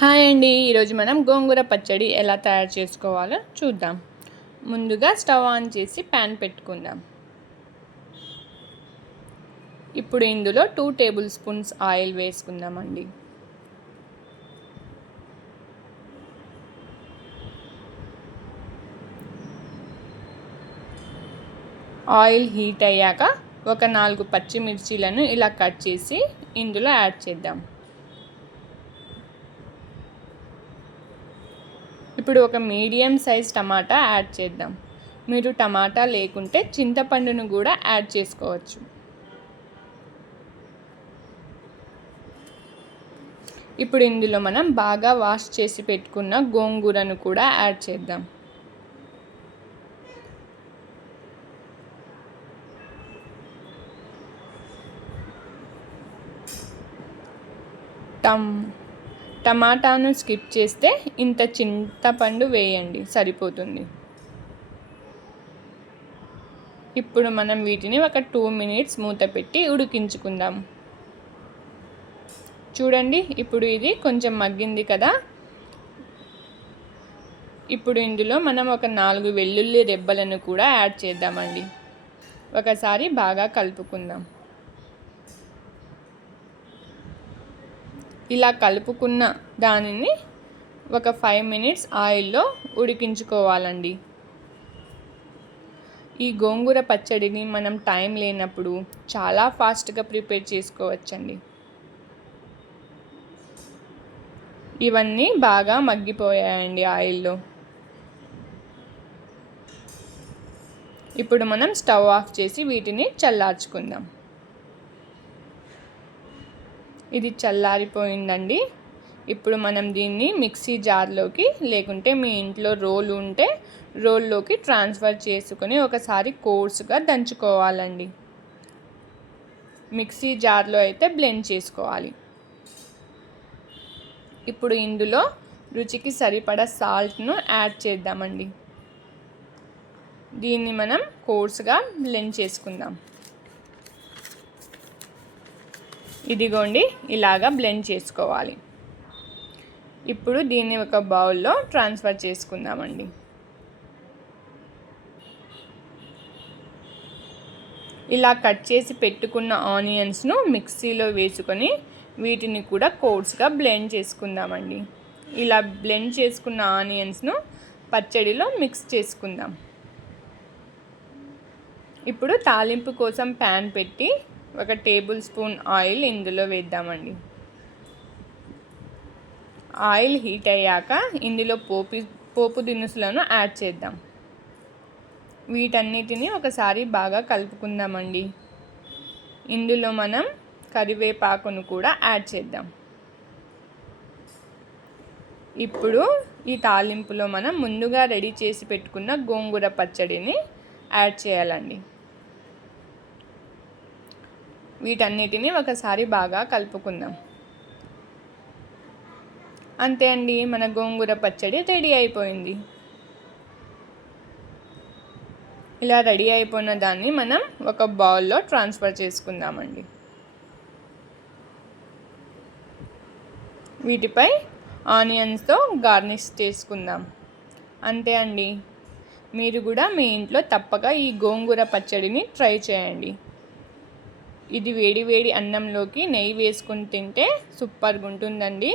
Hi అండి, ఈరోజు మనం గోంగూర పచ్చడి ఎలా తయారు చేసుకోవాలో చూద్దాం. ముందుగా స్టవ్ ఆన్ చేసి ప్యాన్ పెట్టుకుందాం. ఇప్పుడు ఇందులో 2 టేబుల్ స్పూన్స్ ఆయిల్ వేసుకుందామండి. ఆయిల్ హీట్ అయ్యాక ఒక 4 పచ్చిమిర్చీలను ఇలా కట్ చేసి ఇందులో యాడ్ చేద్దాం. ఇప్పుడు ఒక మీడియం సైజ్ టమాటా యాడ్ చేద్దాం. మీరు టమాటా లేకుంటే చింతపండును కూడా యాడ్ చేసుకోవచ్చు. ఇప్పుడు ఇందులో మనం బాగా వాష్ చేసి పెట్టుకున్న గోంగూరను కూడా యాడ్ చేద్దాం. టమాటాను స్కిప్ చేస్తే ఇంత చింతపండు వేయండి, సరిపోతుంది. ఇప్పుడు మనం వీటిని ఒక 2 మినిట్స్ మూత పెట్టి ఉడికించుకుందాం. చూడండి, ఇప్పుడు ఇది కొంచెం మగ్గింది కదా. ఇప్పుడు ఇందులో మనం ఒక 4 వెల్లుల్లి రెబ్బలను కూడా యాడ్ చేద్దామండి. ఒకసారి బాగా కలుపుకుందాం. ఇలా కలుపుకున్న దానిని ఒక 5 మినిట్స్ ఆయిల్లో ఉడికించుకోవాలండి. ఈ గోంగూర పచ్చడిని మనం టైం లేనప్పుడు చాలా ఫాస్ట్గా ప్రిపేర్ చేసుకోవచ్చండి. ఇవన్నీ బాగా మగ్గిపోయాయండి ఆయిల్లో. ఇప్పుడు మనం స్టవ్ ఆఫ్ చేసి వీటిని చల్లార్చుకుందాం. ఇది చల్లారిపోయిందండి. ఇప్పుడు మనం దీన్ని మిక్సీ జార్లోకి, లేకుంటే మీ ఇంట్లో రోల్ ఉంటే రోల్లోకి ట్రాన్స్ఫర్ చేసుకొని ఒకసారి కోర్సుగా దంచుకోవాలండి. మిక్సీ జార్లో అయితే బ్లెండ్ చేసుకోవాలి. ఇప్పుడు ఇందులో రుచికి సరిపడా సాల్ట్ను యాడ్ చేద్దామండి. దీన్ని మనం కోర్సుగా బ్లెండ్ చేసుకుందాం. ఇదిగోండి, ఇలాగా బ్లెండ్ చేసుకోవాలి. ఇప్పుడు దీన్ని ఒక బౌల్లో ట్రాన్స్ఫర్ చేసుకుందామండి. ఇలా కట్ చేసి పెట్టుకున్న ఆనియన్స్ను మిక్సీలో వేసుకొని వీటిని కూడా కోర్స్గా బ్లెండ్ చేసుకుందామండి. ఇలా బ్లెండ్ చేసుకున్న ఆనియన్స్ను పచ్చడిలో మిక్స్ చేసుకుందాం. ఇప్పుడు తాలింపు కోసం ప్యాన్ పెట్టి ఒక టేబుల్ స్పూన్ ఆయిల్ ఇందులో వేద్దామండి. ఆయిల్ హీట్ అయ్యాక ఇందులో పోపు దినుసులను యాడ్ చేద్దాం. వీటన్నిటిని ఒకసారి బాగా కలుపుకుందామండి. ఇందులో మనం కరివేపాకును కూడా యాడ్ చేద్దాం. ఇప్పుడు ఈ తాలింపులో మనం ముందుగా రెడీ చేసి పెట్టుకున్న గోంగూర పచ్చడిని యాడ్ చేయాలండి. వీటన్నిటిని ఒకసారి బాగా కలుపుకుందాం. అంతే అండి, మన గోంగూర పచ్చడి రెడీ అయిపోయింది. ఇలా రెడీ అయిపోయిన దాన్ని మనం ఒక బౌల్లో ట్రాన్స్ఫర్ చేసుకుందామండి. వీటిపై ఆనియన్స్తో గార్నిష్ చేసుకుందాం. అంతే అండి, మీరు కూడా మీ ఇంట్లో తప్పక ఈ గోంగూర పచ్చడిని ట్రై చేయండి. ఇది వేడి వేడి అన్నంలోకి నెయ్యి వేసుకుని తింటే సూపర్గా ఉంటుందండి.